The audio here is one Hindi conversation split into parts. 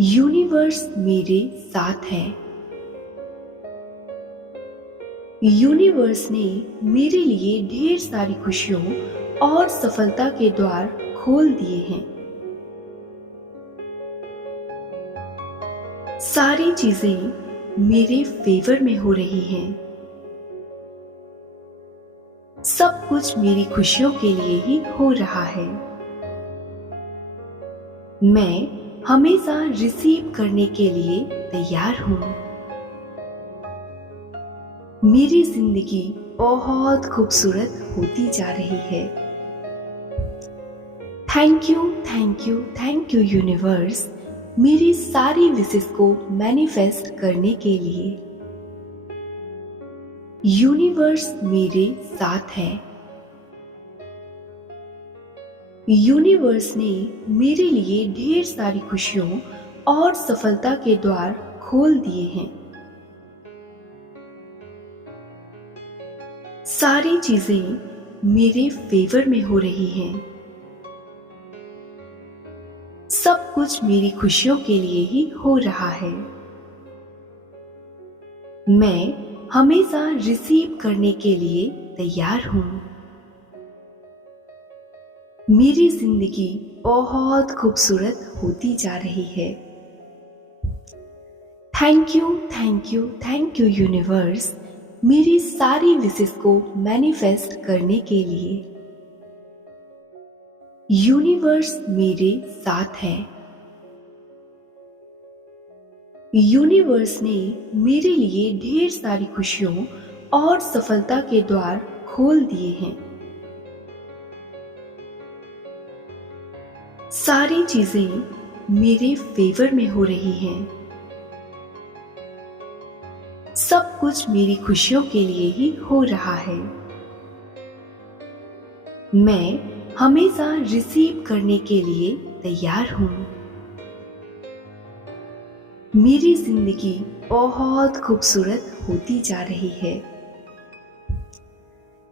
यूनिवर्स मेरे साथ है। यूनिवर्स ने मेरे लिए ढेर सारी खुशियों और सफलता के द्वार खोल दिए हैं। सारी चीजें मेरे फेवर में हो रही हैं। सब कुछ मेरी खुशियों के लिए ही हो रहा है। मैं हमेशा रिसीव करने के लिए तैयार हूं। मेरी जिंदगी बहुत खूबसूरत होती जा रही है। Thank you, thank you, thank you universe, मेरी सारी विशेष को मैनिफेस्ट करने के लिए। यूनिवर्स मेरे साथ है। यूनिवर्स ने मेरे लिए ढेर सारी खुशियों और सफलता के द्वार खोल दिए हैं। सारी चीजें मेरे फेवर में हो रही हैं। सब कुछ मेरी खुशियों के लिए ही हो रहा है। मैं हमेशा रिसीव करने के लिए तैयार हूं। मेरी जिंदगी बहुत खूबसूरत होती जा रही है। Thank you, thank you, thank you universe, मेरी सारी विशेष को मैनिफेस्ट करने के लिए। यूनिवर्स मेरे साथ है। यूनिवर्स ने मेरे लिए ढेर सारी खुशियों और सफलता के द्वार खोल दिए हैं। सारी चीजें मेरे फेवर में हो रही हैं। सब कुछ मेरी खुशियों के लिए ही हो रहा है। मैं हमेशा रिसीव करने के लिए तैयार हूं। मेरी जिंदगी बहुत खूबसूरत होती जा रही है।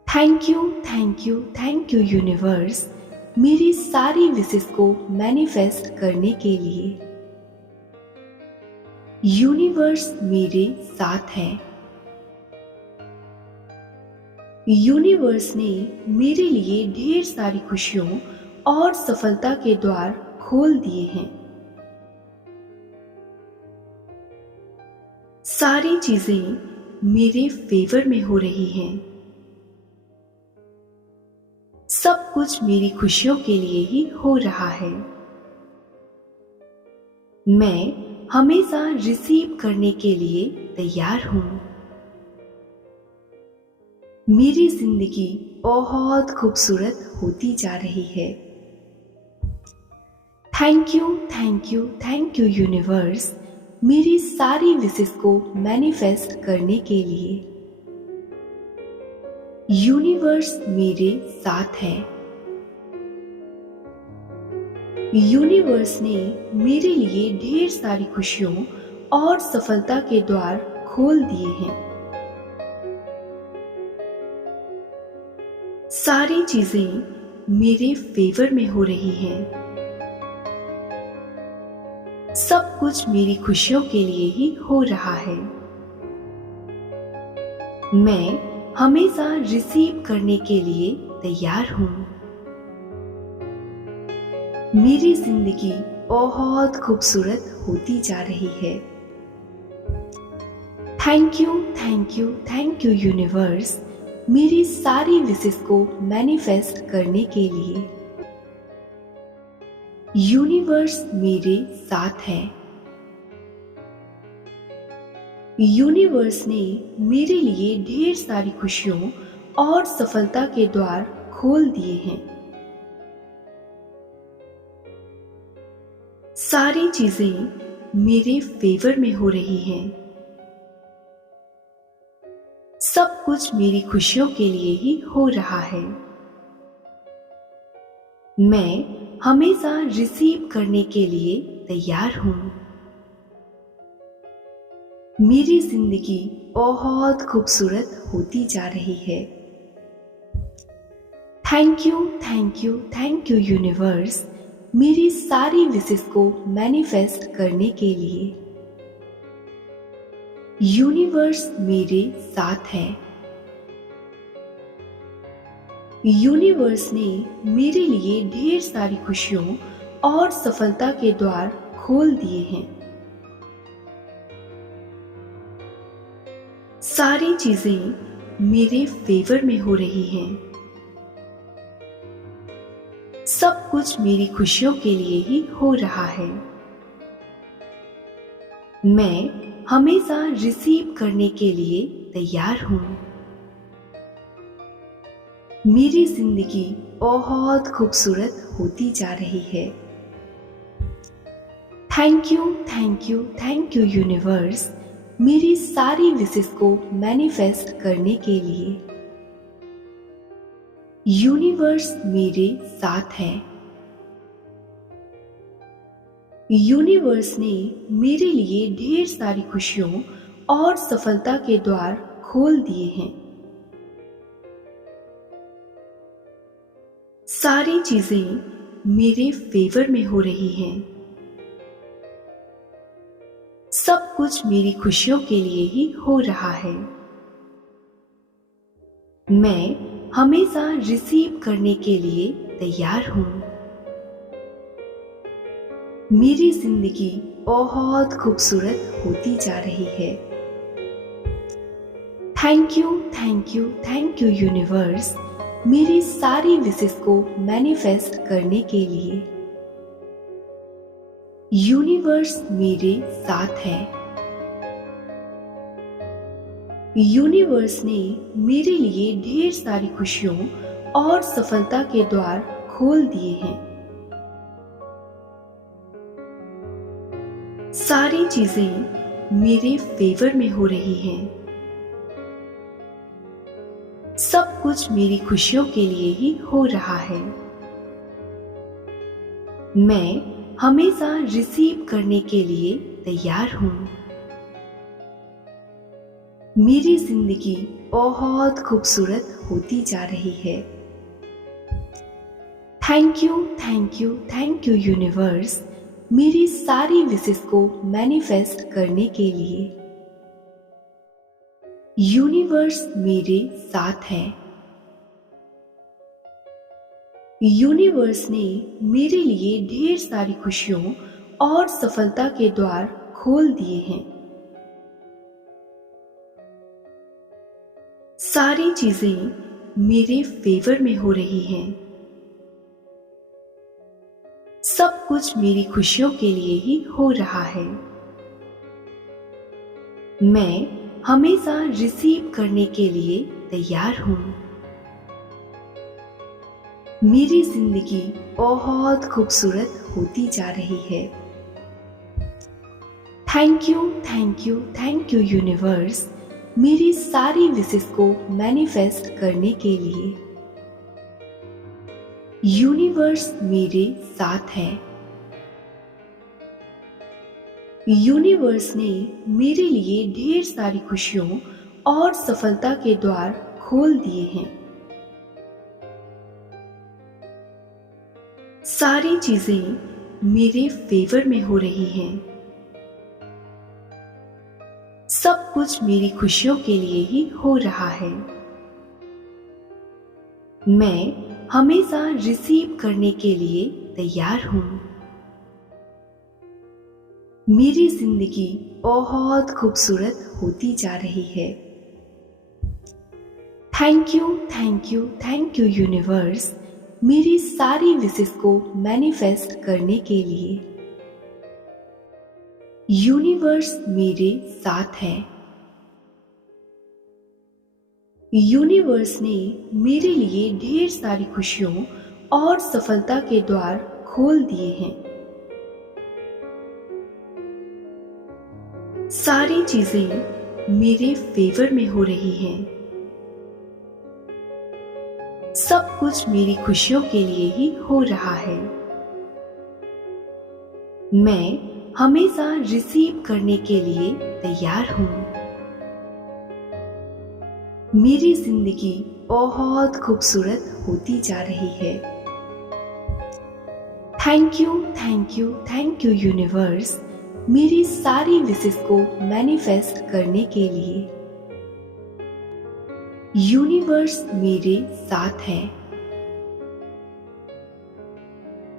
Thank you, thank you, thank you universe, मेरी सारी विशेष को मैनिफेस्ट करने के लिए। यूनिवर्स मेरे साथ है। यूनिवर्स ने मेरे लिए ढेर सारी खुशियों और सफलता के द्वार खोल दिए हैं। सारी चीजें मेरे फेवर में हो रही हैं। सब कुछ मेरी खुशियों के लिए ही हो रहा है। मैं हमेशा रिसीव करने के लिए तैयार हूं। मेरी जिंदगी बहुत खूबसूरत होती जा रही है। Thank you, thank you, thank you universe, मेरी सारी विशेष को मैनिफेस्ट करने के लिए। यूनिवर्स मेरे साथ है। यूनिवर्स ने मेरे लिए ढेर सारी खुशियों और सफलता के द्वार खोल दिए हैं। सारी चीजें मेरे फेवर में हो रही हैं। सब कुछ मेरी खुशियों के लिए ही हो रहा है। मैं हमेशा रिसीव करने के लिए तैयार हूं। मेरी जिंदगी बहुत खूबसूरत होती जा रही है। Thank you, thank you, thank you universe, मेरी सारी विशेष को मैनिफेस्ट करने के लिए। यूनिवर्स मेरे साथ है। यूनिवर्स ने मेरे लिए ढेर सारी खुशियों और सफलता के द्वार खोल दिए हैं। सारी चीजें मेरे फेवर में हो रही हैं। सब कुछ मेरी खुशियों के लिए ही हो रहा है। मैं हमेशा रिसीव करने के लिए तैयार हूं। मेरी जिंदगी बहुत खूबसूरत होती जा रही है। Thank you, thank you, thank you universe, मेरी सारी विशेस को मैनिफेस्ट करने के लिए। यूनिवर्स मेरे साथ है। यूनिवर्स ने मेरे लिए ढेर सारी खुशियों और सफलता के द्वार खोल दिए हैं। सारी चीजें मेरे फेवर में हो रही हैं। सब कुछ मेरी खुशियों के लिए ही हो रहा है। मैं हमेशा रिसीव करने के लिए तैयार हूं। मेरी जिंदगी बहुत खूबसूरत होती जा रही है। Thank you, thank you, thank you universe, मेरी सारी विशेस को मैनिफेस्ट करने के लिए। यूनिवर्स मेरे साथ है। यूनिवर्स ने मेरे लिए ढेर सारी खुशियों और सफलता के द्वार खोल दिए हैं। सारी चीजें मेरे फेवर में हो रही हैं। सब कुछ मेरी खुशियों के लिए ही हो रहा है। मैं हमेशा रिसीव करने के लिए तैयार हूं। मेरी जिंदगी बहुत खूबसूरत होती जा रही है। Thank you, thank you, thank you universe, मेरी सारी विशेस को मैनिफेस्ट करने के लिए। यूनिवर्स मेरे साथ है। यूनिवर्स ने मेरे लिए ढेर सारी खुशियों और सफलता के द्वार खोल दिए हैं। सारी चीजें मेरे फेवर में हो रही हैं। सब कुछ मेरी खुशियों के लिए ही हो रहा है। मैं हमेशा रिसीव करने के लिए तैयार हूं। मेरी जिंदगी बहुत खूबसूरत होती जा रही है। Thank you, thank you, thank you universe, मेरी सारी विशेस को मैनिफेस्ट करने के लिए। यूनिवर्स मेरे साथ है। यूनिवर्स ने मेरे लिए ढेर सारी खुशियों और सफलता के द्वार खोल दिए हैं। सारी चीजें मेरे फेवर में हो रही हैं। सब कुछ मेरी खुशियों के लिए ही हो रहा है। मैं हमेशा रिसीव करने के लिए तैयार हूं। मेरी जिंदगी बहुत खूबसूरत होती जा रही है। Thank you, thank you, thank you universe, मेरी सारी विशेस को मैनिफेस्ट करने के लिए। यूनिवर्स मेरे साथ है। यूनिवर्स ने मेरे लिए ढेर सारी खुशियों और सफलता के द्वार खोल दिए हैं। सारी चीजें मेरे फेवर में हो रही हैं। सब कुछ मेरी खुशियों के लिए ही हो रहा है। मैं हमेशा रिसीव करने के लिए तैयार हूं। मेरी जिंदगी बहुत खूबसूरत होती जा रही है। Thank you, thank you, thank you universe, मेरी सारी विशेस को मैनिफेस्ट करने के लिए। यूनिवर्स मेरे साथ है। यूनिवर्स ने मेरे लिए ढेर सारी खुशियों और सफलता के द्वार खोल दिए हैं। सारी चीजें मेरे फेवर में हो रही हैं। सब कुछ मेरी खुशियों के लिए ही हो रहा है। मैं हमेशा रिसीव करने के लिए तैयार हूं। मेरी जिंदगी बहुत खूबसूरत होती जा रही है। थैंक यू यूनिवर्स मेरी सारी विशेस को मैनिफेस्ट करने के लिए। यूनिवर्स मेरे साथ है।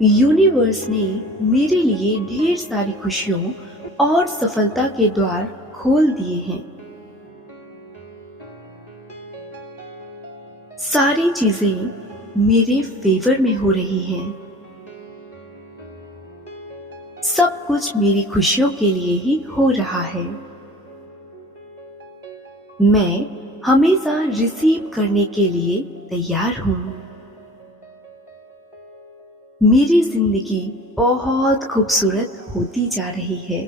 यूनिवर्स ने मेरे लिए ढेर सारी खुशियों और सफलता के द्वार खोल दिए हैं। सारी चीजें मेरे फेवर में हो रही हैं। सब कुछ मेरी खुशियों के लिए ही हो रहा है। मैं हमेशा रिसीव करने के लिए तैयार हूं। मेरी जिंदगी बहुत खूबसूरत होती जा रही है।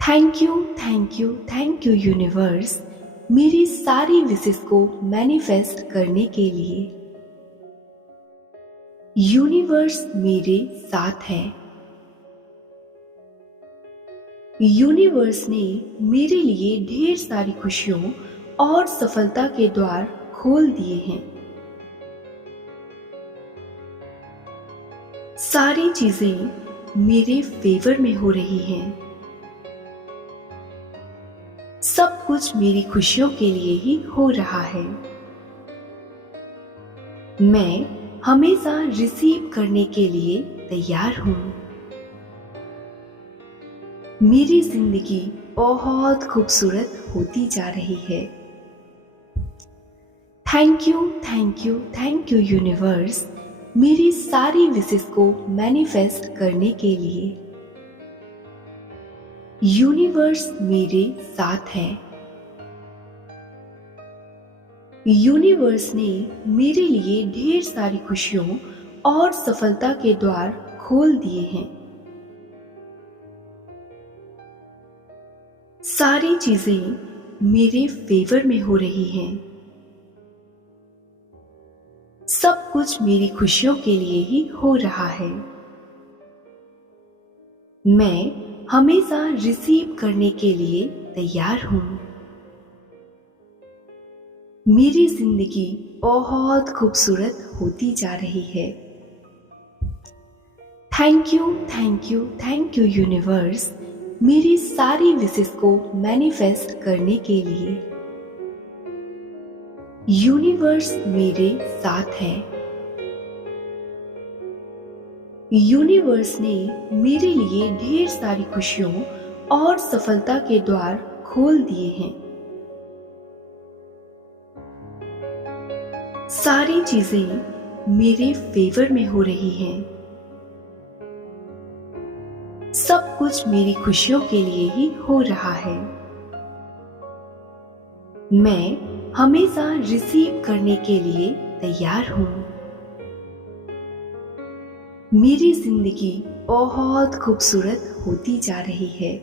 थैंक यू यूनिवर्स मेरी सारी विशेस को मैनिफेस्ट करने के लिए। यूनिवर्स मेरे साथ है। यूनिवर्स ने मेरे लिए ढेर सारी खुशियों और सफलता के द्वार खोल दिए हैं। सारी चीजें मेरे फेवर में हो रही हैं। सब कुछ मेरी खुशियों के लिए ही हो रहा है। मैं हमेशा रिसीव करने के लिए तैयार हूं। मेरी जिंदगी बहुत खूबसूरत होती जा रही है। थैंक यू यूनिवर्स मेरी सारी विशेस को मैनिफेस्ट करने के लिए। यूनिवर्स मेरे साथ है। यूनिवर्स ने मेरे लिए ढेर सारी खुशियों और सफलता के द्वार खोल दिए हैं। सारी चीजें मेरे फेवर में हो रही हैं। सब कुछ मेरी खुशियों के लिए ही हो रहा है। मैं हमेशा रिसीव करने के लिए तैयार हूं। मेरी जिंदगी बहुत खूबसूरत होती जा रही है। थैंक यू यूनिवर्स मेरी सारी विशेस को मैनिफेस्ट करने के लिए। यूनिवर्स मेरे साथ है। यूनिवर्स ने मेरे लिए ढेर सारी खुशियों और सफलता के द्वार खोल दिए हैं। सारी चीजें मेरे फेवर में हो रही हैं। सब कुछ मेरी खुशियों के लिए ही हो रहा है। मैं हमेशा रिसीव करने के लिए तैयार हूं। मेरी जिंदगी बहुत खूबसूरत होती जा रही है।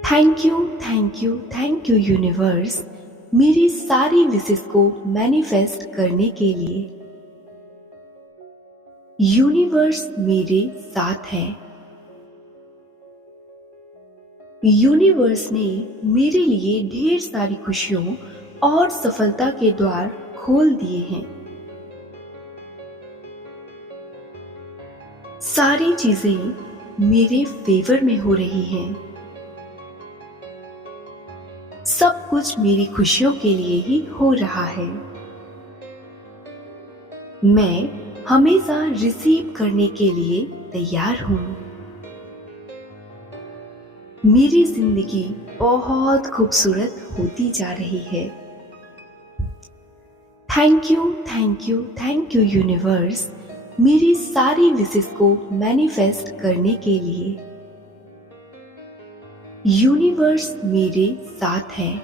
थैंक यू यूनिवर्स मेरी सारी विशेस को मैनिफेस्ट करने के लिए। यूनिवर्स मेरे साथ है। यूनिवर्स ने मेरे लिए ढेर सारी खुशियों और सफलता के द्वार खोल दिए हैं। सारी चीजें मेरे फेवर में हो रही हैं। सब कुछ मेरी खुशियों के लिए ही हो रहा है। मैं हमेशा रिसीव करने के लिए तैयार हूं। मेरी जिंदगी बहुत खूबसूरत होती जा रही है। थैंक यू यूनिवर्स मेरी सारी विशेस को मैनिफेस्ट करने के लिए। यूनिवर्स मेरे साथ है।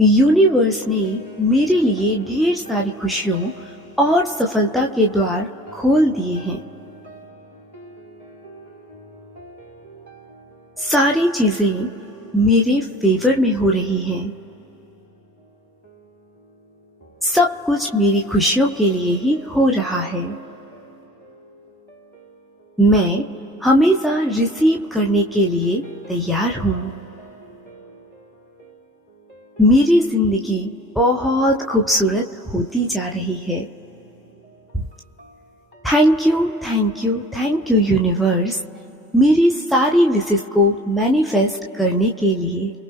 यूनिवर्स ने मेरे लिए ढेर सारी खुशियों और सफलता के द्वार खोल दिए हैं। सारी चीजें मेरे फेवर में हो रही हैं। सब कुछ मेरी खुशियों के लिए ही हो रहा है। मैं हमेशा रिसीव करने के लिए तैयार हूं। मेरी जिंदगी बहुत खूबसूरत होती जा रही है। Thank you, thank you, thank you universe, मेरी सारी विशेस को मैनिफेस्ट करने के लिए।